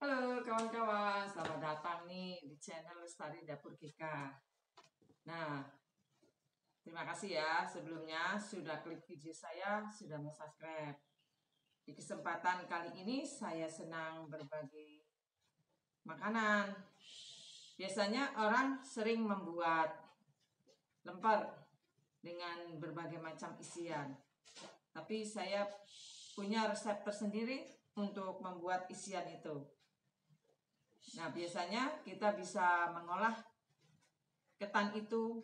Halo kawan-kawan, selamat datang nih di channel Lestari Dapur Kika. Nah, terima kasih ya sebelumnya sudah klik video saya, sudah subscribe. Di kesempatan kali ini saya senang berbagi makanan. Biasanya orang sering membuat lemper dengan berbagai macam isian. Tapi saya punya resep tersendiri untuk membuat isian itu. Nah, biasanya kita bisa mengolah ketan itu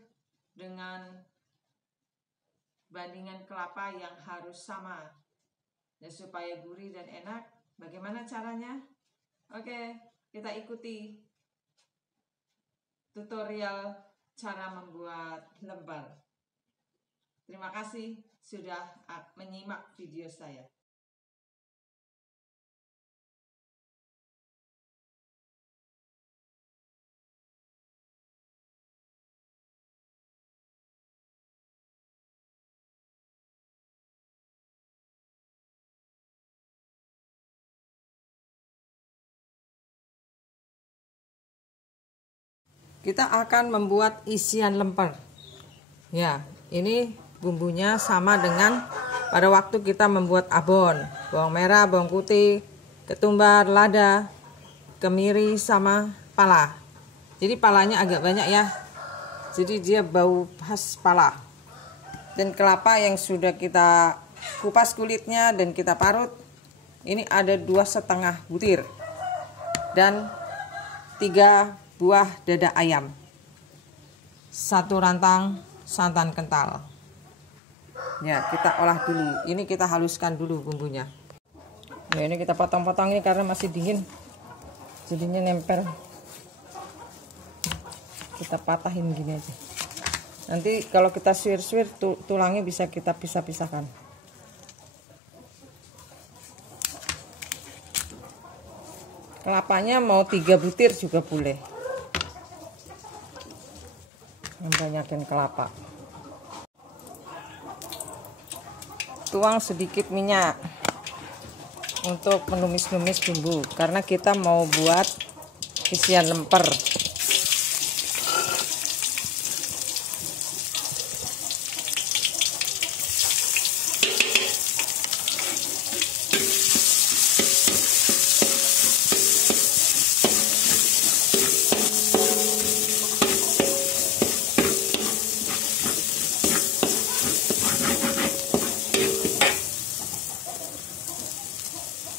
dengan bandingan kelapa yang harus sama. Ya, supaya gurih dan enak. Bagaimana caranya? Oke, kita ikuti tutorial cara membuat lemper. Terima kasih sudah menyimak video saya. Kita akan membuat isian lemper. Ya, ini bumbunya sama dengan pada waktu kita membuat abon. Bawang merah, bawang putih, ketumbar, lada, kemiri, sama pala. Jadi palanya agak banyak ya. Jadi dia bau khas pala. Dan kelapa yang sudah kita kupas kulitnya dan kita parut. Ini ada 2,5 butir. Dan 3 buah dada ayam, 1 rantang santan kental. Ya, kita olah dulu. Ini kita haluskan dulu bumbunya. Ya, ini kita potong-potong ini karena masih dingin, jadinya nempel. Kita patahin gini aja. Nanti kalau kita suwir-suwir tulangnya bisa kita pisah-pisahkan. Kelapanya mau 3 butir juga boleh. Banyakin kelapa. Tuang sedikit minyak untuk menumis-numis bumbu karena kita mau buat isian lemper.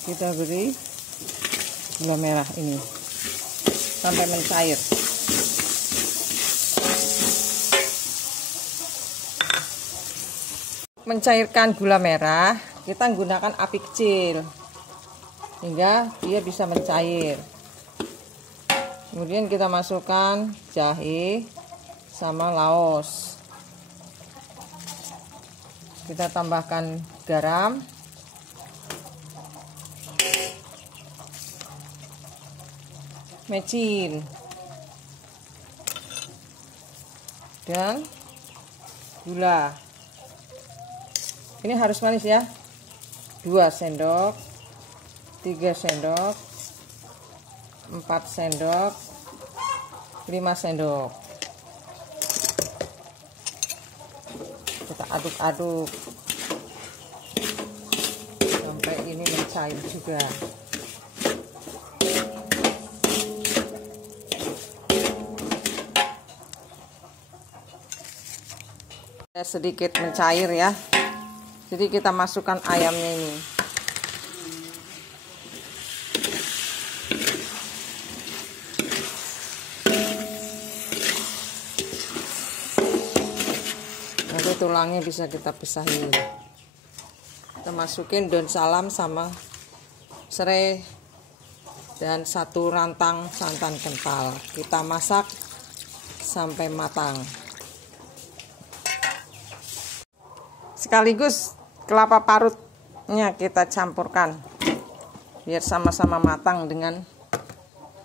Kita beri gula merah ini sampai mencair. Mencairkan gula merah, kita menggunakan api kecil hingga dia bisa mencair. Kemudian kita masukkan jahe sama laos. Kita tambahkan garam. Mecin dan gula. Ini harus manis ya. 2 sendok, 3 sendok, 4 sendok, 5 sendok. Kita aduk-aduk sampai ini mencair juga. Sedikit mencair ya, jadi kita masukkan ayamnya ini. Nanti tulangnya bisa kita pisahin. Kita masukin daun salam sama serai dan 1 rantang santan kental. Kita masak sampai matang. Sekaligus kelapa parutnya kita campurkan biar sama-sama matang dengan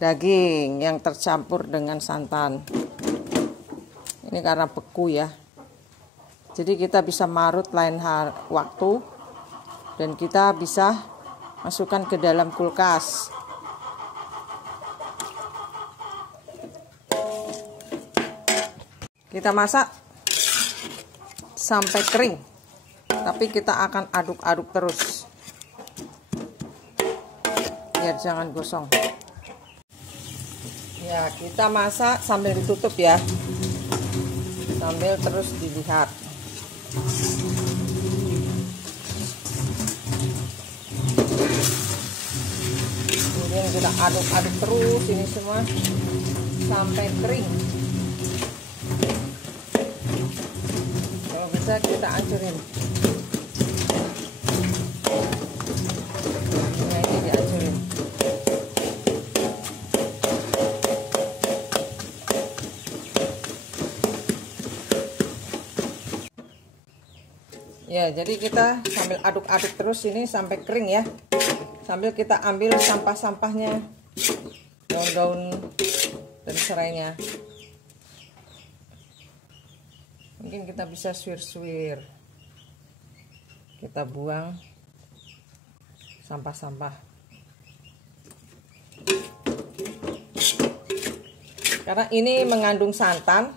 daging yang tercampur dengan santan. Ini karena beku ya, jadi kita bisa marut lain waktu dan kita bisa masukkan ke dalam kulkas Kita masak sampai kering, tapi kita akan aduk-aduk terus biar jangan gosong. Ya, kita masak sambil ditutup ya, sambil terus dilihat. Kemudian kita aduk-aduk terus ini semua sampai kering. Kalau bisa kita hancurin. Nah, ini dihancurin. Ya, jadi kita sambil aduk-aduk terus ini sampai kering ya. Sambil kita ambil sampah-sampahnya, daun-daun dan serainya. Mungkin kita bisa suwir-suwir. Kita buang sampah-sampah. Karena ini mengandung santan,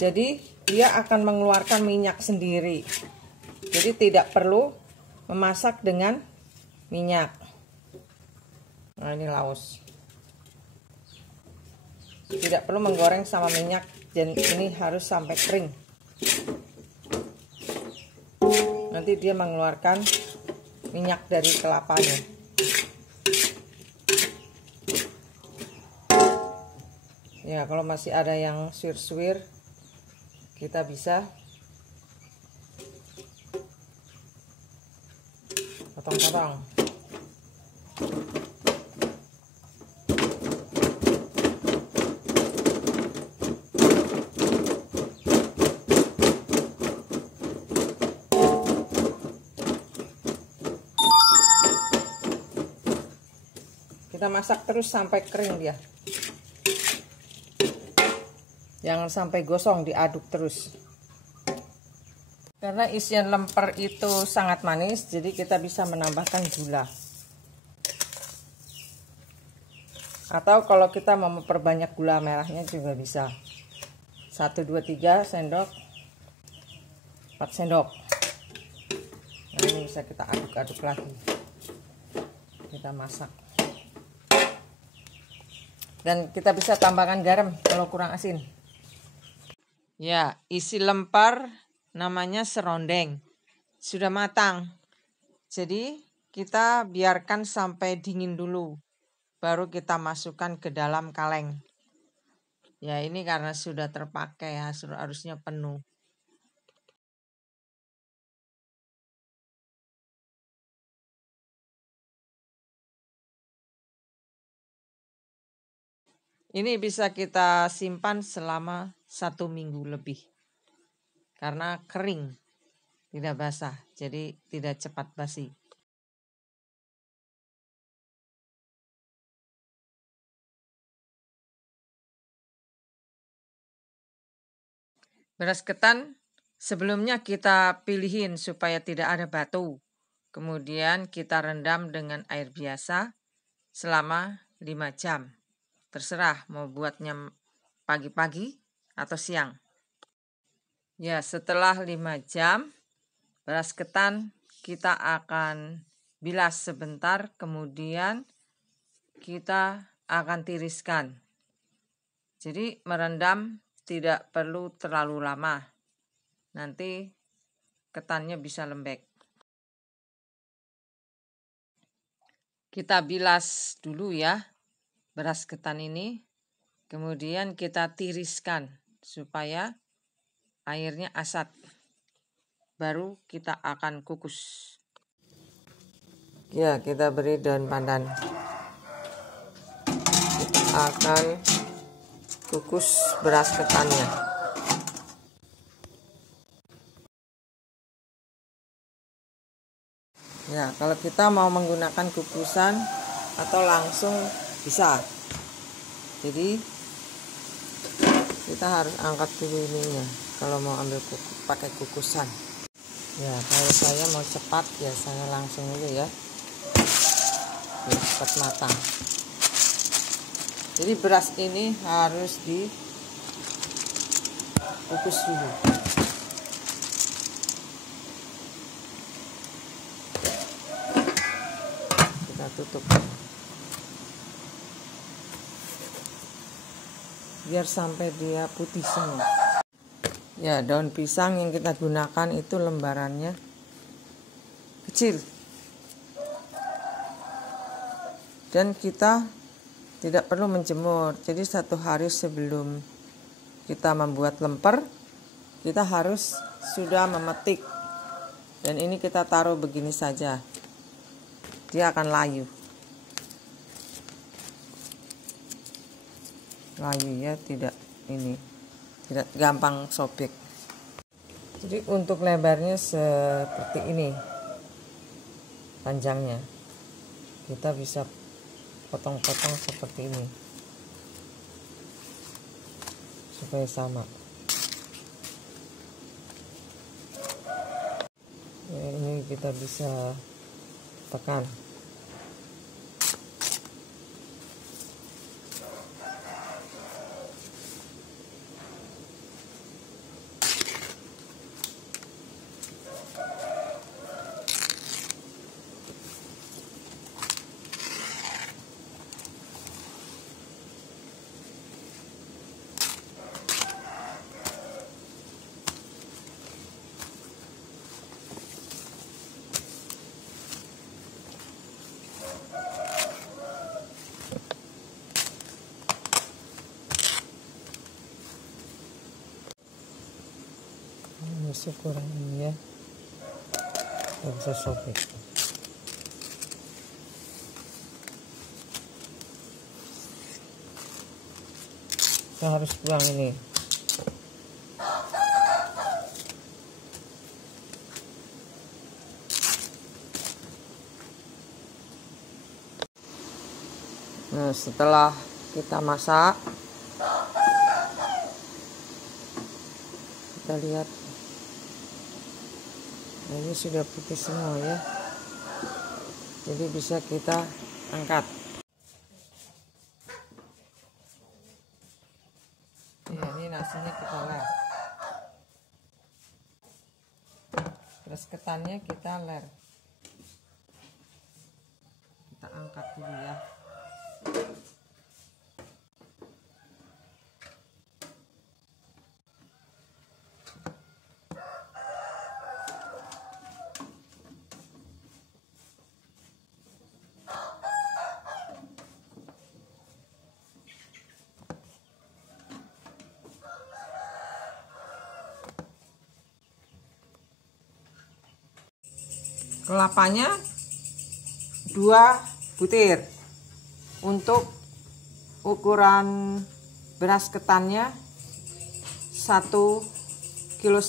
jadi dia akan mengeluarkan minyak sendiri. Jadi tidak perlu memasak dengan minyak. Nah, ini laos. Tidak perlu menggoreng sama minyak, dan ini harus sampai kering. Nanti dia mengeluarkan minyak dari kelapanya. Ya, kalau masih ada yang suwir-suwir, kita bisa potong-potong. Kita masak terus sampai kering dia. Jangan sampai gosong, diaduk terus. Karena isian lemper itu sangat manis, jadi kita bisa menambahkan gula. Atau kalau kita mau memperbanyak gula merahnya juga bisa. 1, 2, 3 sendok, 4 sendok. Nah, ini bisa kita aduk-aduk lagi. Kita masak. Dan kita bisa tambahkan garam kalau kurang asin. Ya, isi lemper namanya serondeng. Sudah matang. Jadi kita biarkan sampai dingin dulu. Baru kita masukkan ke dalam kaleng. Ya, ini karena sudah terpakai ya, harusnya penuh. Ini bisa kita simpan selama 1 minggu lebih. Karena kering, tidak basah, jadi tidak cepat basi. Beras ketan sebelumnya kita pilihin supaya tidak ada batu. Kemudian kita rendam dengan air biasa selama 5 jam. Terserah mau buatnya pagi-pagi atau siang. Ya, setelah 5 jam beras ketan kita akan bilas sebentar, kemudian kita akan tiriskan. Jadi merendam tidak perlu terlalu lama. Nanti ketannya bisa lembek. Kita bilas dulu ya beras ketan ini. Kemudian kita tiriskan supaya airnya asat. Baru kita akan kukus. Ya, kita beri daun pandan. Kita akan kukus beras ketannya. Ya, kalau kita mau menggunakan kukusan atau langsung bisa. Jadi kita harus angkat dulu ininya kalau mau ambil pakai kukusan. Ya, kalau saya mau cepat ya saya langsung dulu ya. Biar cepat matang. Jadi beras ini harus kukus dulu. Kita tutup biar sampai dia putih semua. Ya, daun pisang yang kita gunakan itu lembarannya kecil, dan kita tidak perlu menjemur. Jadi 1 hari sebelum kita membuat lemper, kita harus sudah memetik. Dan ini kita taruh begini saja, dia akan layu ya, tidak gampang sobek. Jadi untuk lebarnya seperti ini, panjangnya kita bisa potong-potong seperti ini supaya sama. Ya, ini kita bisa tekan. Kurang ini ya, nggak bisa sobek. Kita harus buang ini. Nah, setelah kita masak, kita lihat. Nah, ini sudah putih semua ya, jadi bisa kita angkat. Ya, ini nasinya kita ler, terus ketannya kita ler. Kita angkat dulu ya. Kelapanya 2 butir. Untuk ukuran beras ketannya 1,5 kilo.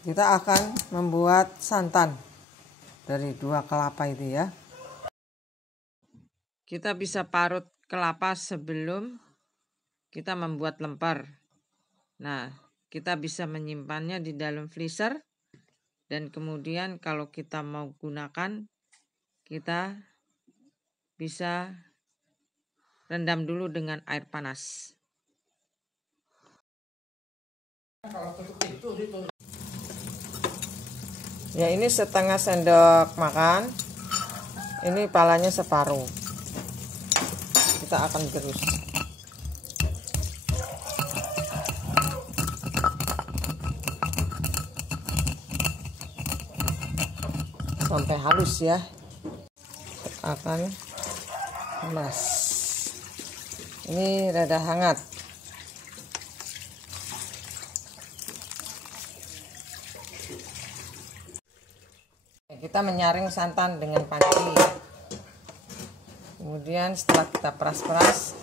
Kita akan membuat santan dari 2 kelapa itu ya. Kita bisa parut kelapa sebelum kita membuat lemper. Nah, kita bisa menyimpannya di dalam freezer. Dan kemudian kalau kita mau gunakan, kita bisa rendam dulu dengan air panas. Ya, ini setengah sendok makan. Ini palanya separuh. Kita akan gerus. Sampai halus ya, akan emas. Ini rada hangat. Kita menyaring santan dengan panci. Kemudian setelah kita peras-peras,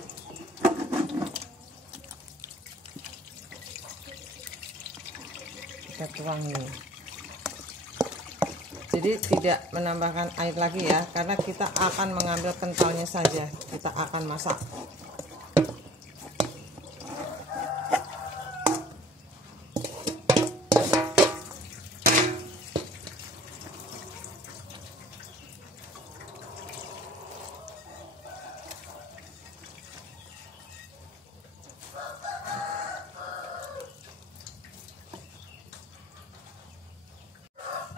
kita tuang ini. Jadi tidak menambahkan air lagi ya, karena kita akan mengambil kentalnya saja. Kita akan masak.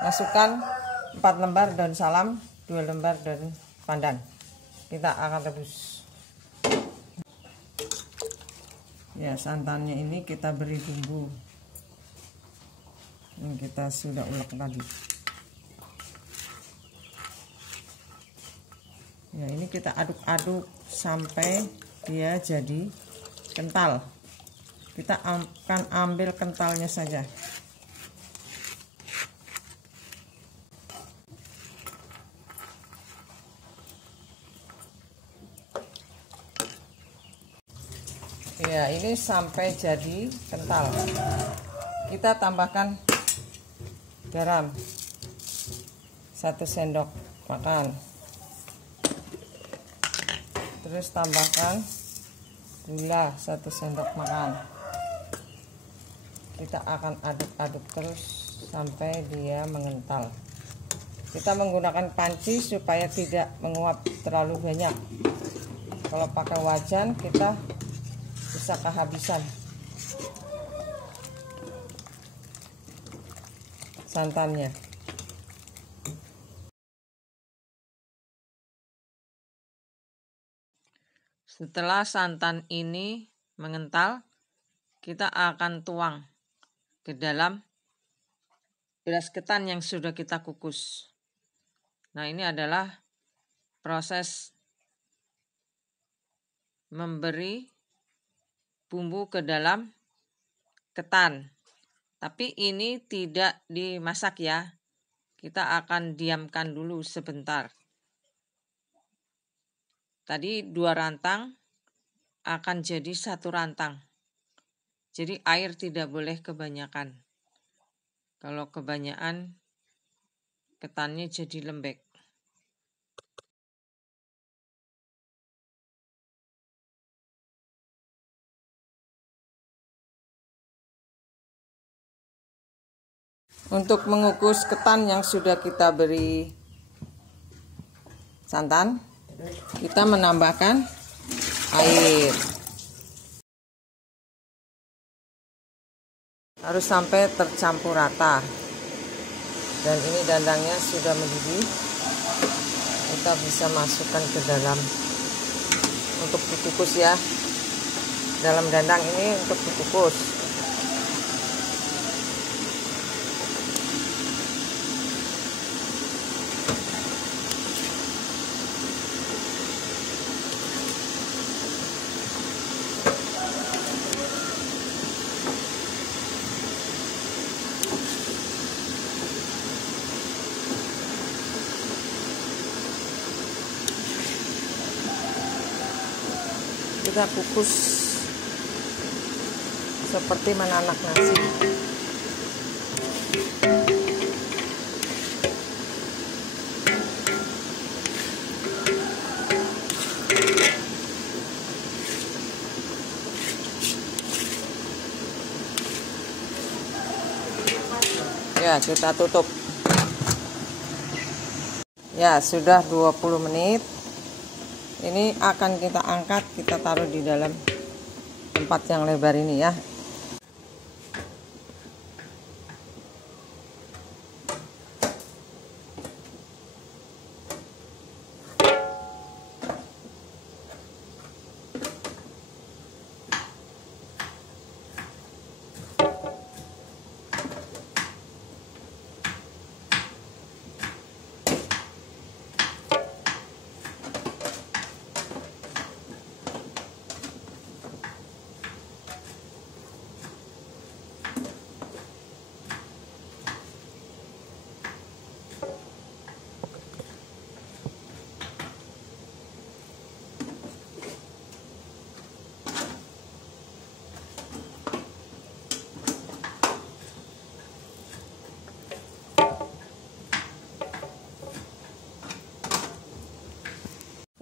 masukkan 4 lembar daun salam, 2 lembar daun pandan. Kita akan rebus. Ya, santannya ini kita beri bumbu yang kita sudah ulek tadi. Ya, ini kita aduk-aduk sampai dia jadi kental. Kita akan ambil kentalnya saja. Ya, ini sampai jadi kental. Kita tambahkan garam 1 sendok makan. Terus tambahkan gula 1 sendok makan. Kita akan aduk-aduk terus sampai dia mengental. Kita menggunakan panci supaya tidak menguap terlalu banyak. Kalau pakai wajan kita bisa kehabisan santannya. Setelah santan ini mengental, kita akan tuang ke dalam beras ketan yang sudah kita kukus. Nah, ini adalah proses memberi bumbu ke dalam ketan. Tapi ini tidak dimasak ya. Kita akan diamkan dulu sebentar. Tadi 2 rantang akan jadi 1 rantang. Jadi air tidak boleh kebanyakan. Kalau kebanyakan ketannya jadi lembek. Untuk mengukus ketan yang sudah kita beri santan, kita menambahkan air. Harus sampai tercampur rata. Dan ini dandangnya sudah mendidih. Kita bisa masukkan ke dalam untuk dikukus ya. Dalam dandang ini untuk dikukus. Kita kukus seperti menanak nasi. Ya, kita tutup. Ya, sudah 20 menit. Ini akan kita angkat, kita taruh di dalam tempat yang lebar ini ya.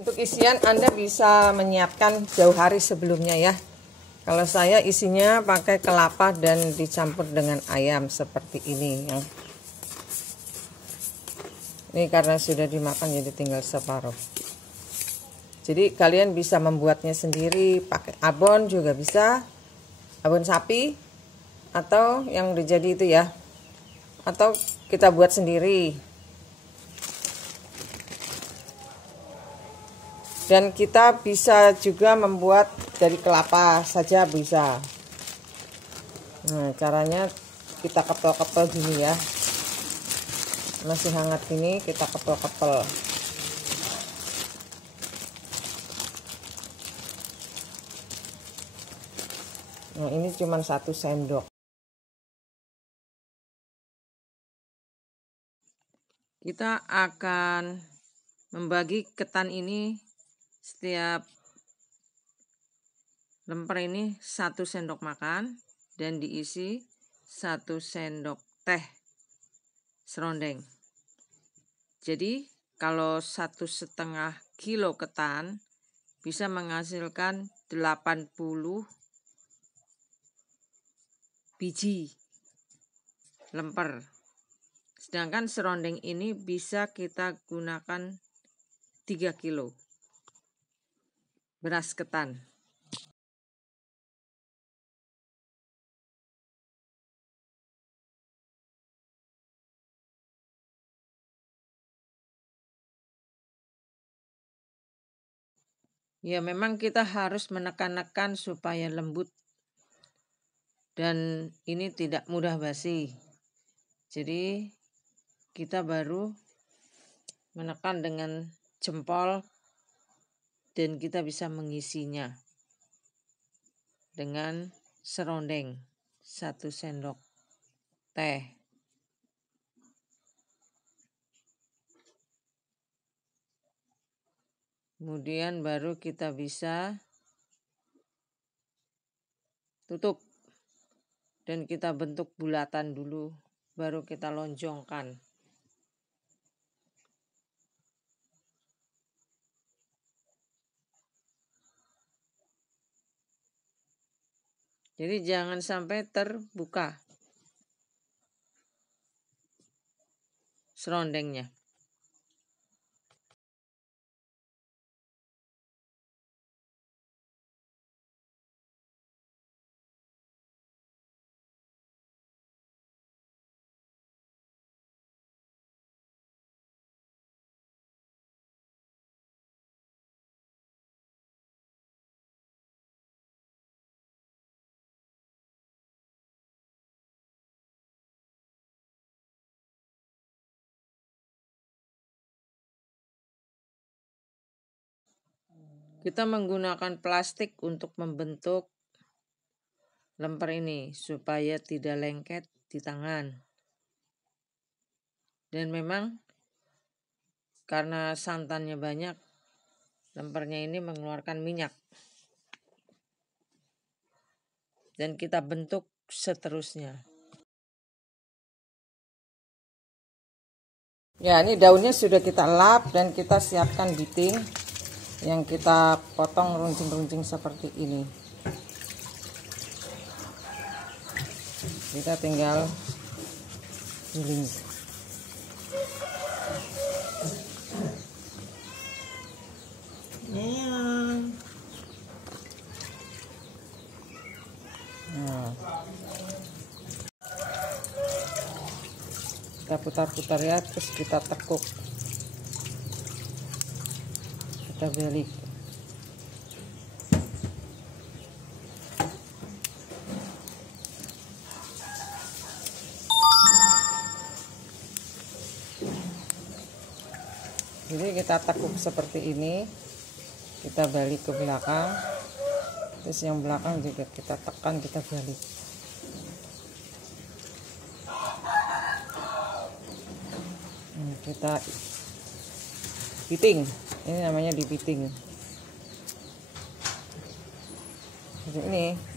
Untuk isian Anda bisa menyiapkan jauh hari sebelumnya ya. Kalau saya isinya pakai kelapa dan dicampur dengan ayam seperti ini ya. Ini karena sudah dimakan jadi tinggal separuh. Jadi kalian bisa membuatnya sendiri, pakai abon juga bisa. Abon sapi atau yang udah jadi itu ya. Atau kita buat sendiri. Dan kita bisa juga membuat dari kelapa saja bisa. Nah, caranya kita kepel-kepel gini ya. Masih hangat gini kita kepel-kepel. Nah, ini cuma 1 sendok. Kita akan membagi ketan ini, setiap lemper ini 1 sendok makan dan diisi 1 sendok teh serondeng. Jadi kalau 1,5 kilo ketan bisa menghasilkan 80 biji lemper. Sedangkan serondeng ini bisa kita gunakan 3 kilo beras ketan. Ya, memang kita harus menekan-nekan supaya lembut dan ini tidak mudah basi. Jadi kita baru menekan dengan jempol dan kita bisa mengisinya dengan serondeng 1 sendok teh. Kemudian baru kita bisa tutup dan kita bentuk bulatan dulu, baru kita lonjongkan. Jadi jangan sampai terbuka serondengnya. Kita menggunakan plastik untuk membentuk lemper ini supaya tidak lengket di tangan. Dan memang karena santannya banyak, lempernya ini mengeluarkan minyak. Dan kita bentuk seterusnya. Ya, ini daunnya sudah kita lap dan kita siapkan biting yang kita potong runcing-runcing seperti ini. Kita tinggal giling. Nah, kita putar-putar ya, terus kita tekuk, kita balik. Jadi kita tekuk seperti ini, kita balik ke belakang, terus yang belakang juga kita tekan, kita balik. Kita piting, ini namanya dipiting. Ini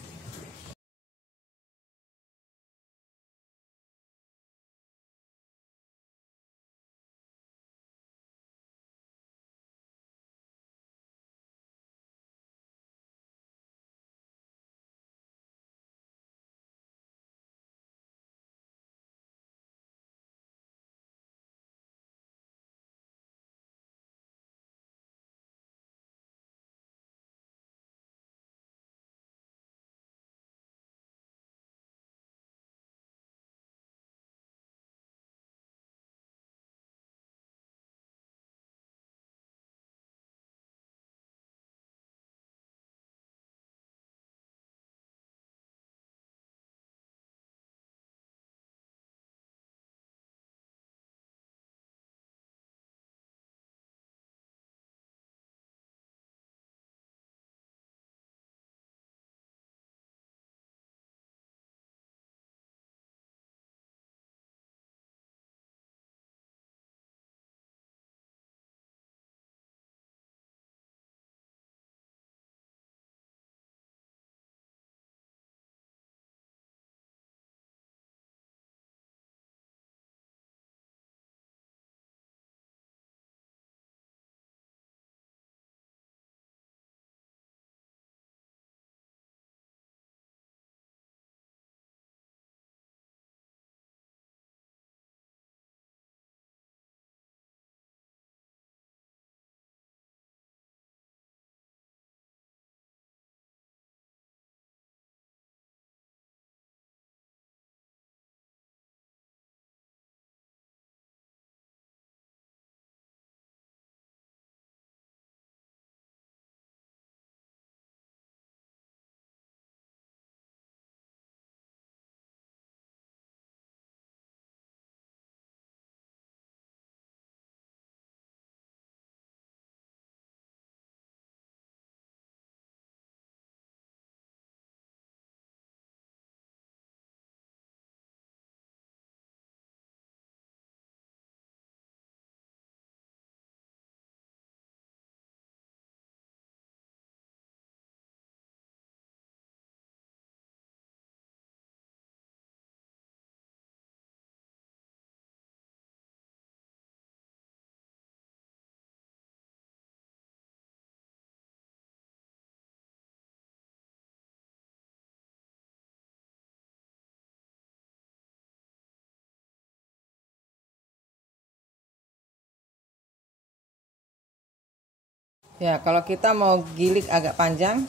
Ya, kalau kita mau gilik agak panjang,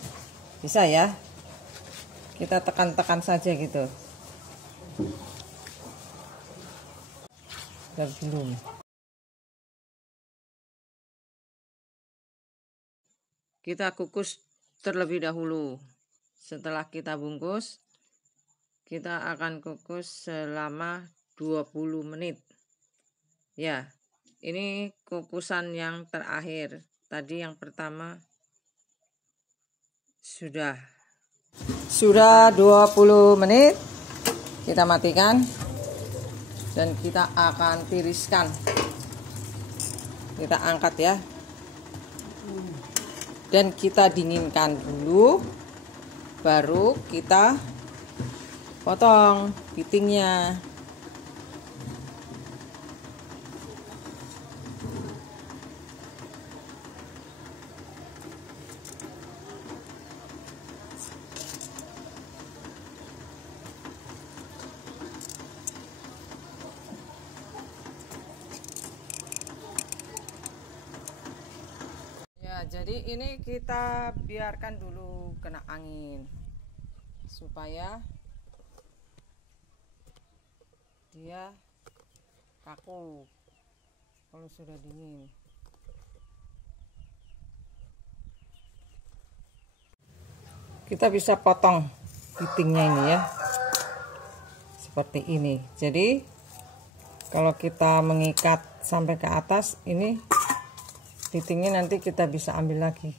bisa ya. Kita tekan-tekan saja gitu. Biar belum. Kita kukus terlebih dahulu. Setelah kita bungkus, kita akan kukus selama 20 menit. Ya, ini kukusan yang terakhir. Tadi yang pertama sudah 20 menit. Kita matikan dan kita akan tiriskan. Kita angkat ya. Dan kita dinginkan dulu, baru kita potong pitingnya. Ya, jadi ini kita biarkan dulu kena angin supaya dia kaku kalau sudah dingin. Kita bisa potong pitingnya ini ya, seperti ini. Jadi kalau kita mengikat sampai ke atas, ini pitingnya nanti kita bisa ambil lagi.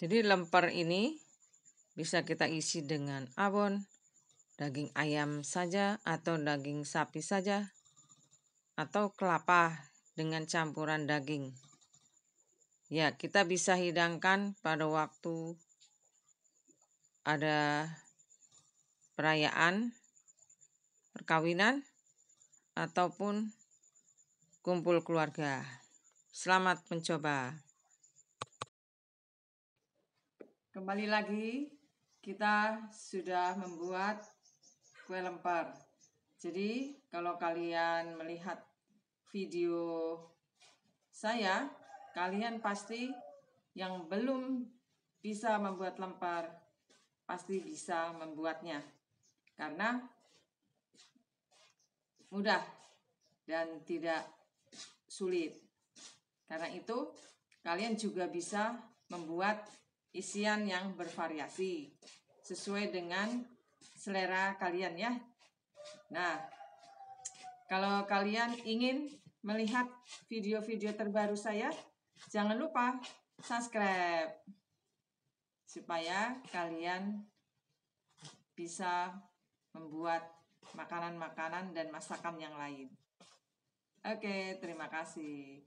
Jadi lemper ini bisa kita isi dengan abon, daging ayam saja atau daging sapi saja, atau kelapa dengan campuran daging. Ya, kita bisa hidangkan pada waktu ada perayaan, perkawinan, ataupun kumpul keluarga. Selamat mencoba. Kembali lagi, kita sudah membuat kue lemper. Jadi kalau kalian melihat video saya, kalian pasti yang belum bisa membuat lemper pasti bisa membuatnya, karena mudah dan tidak sulit. Karena itu kalian juga bisa membuat isian yang bervariasi sesuai dengan selera kalian ya. Nah, kalau kalian ingin melihat video-video terbaru saya, jangan lupa subscribe supaya kalian bisa membuat makanan-makanan dan masakan yang lain. Oke, terima kasih.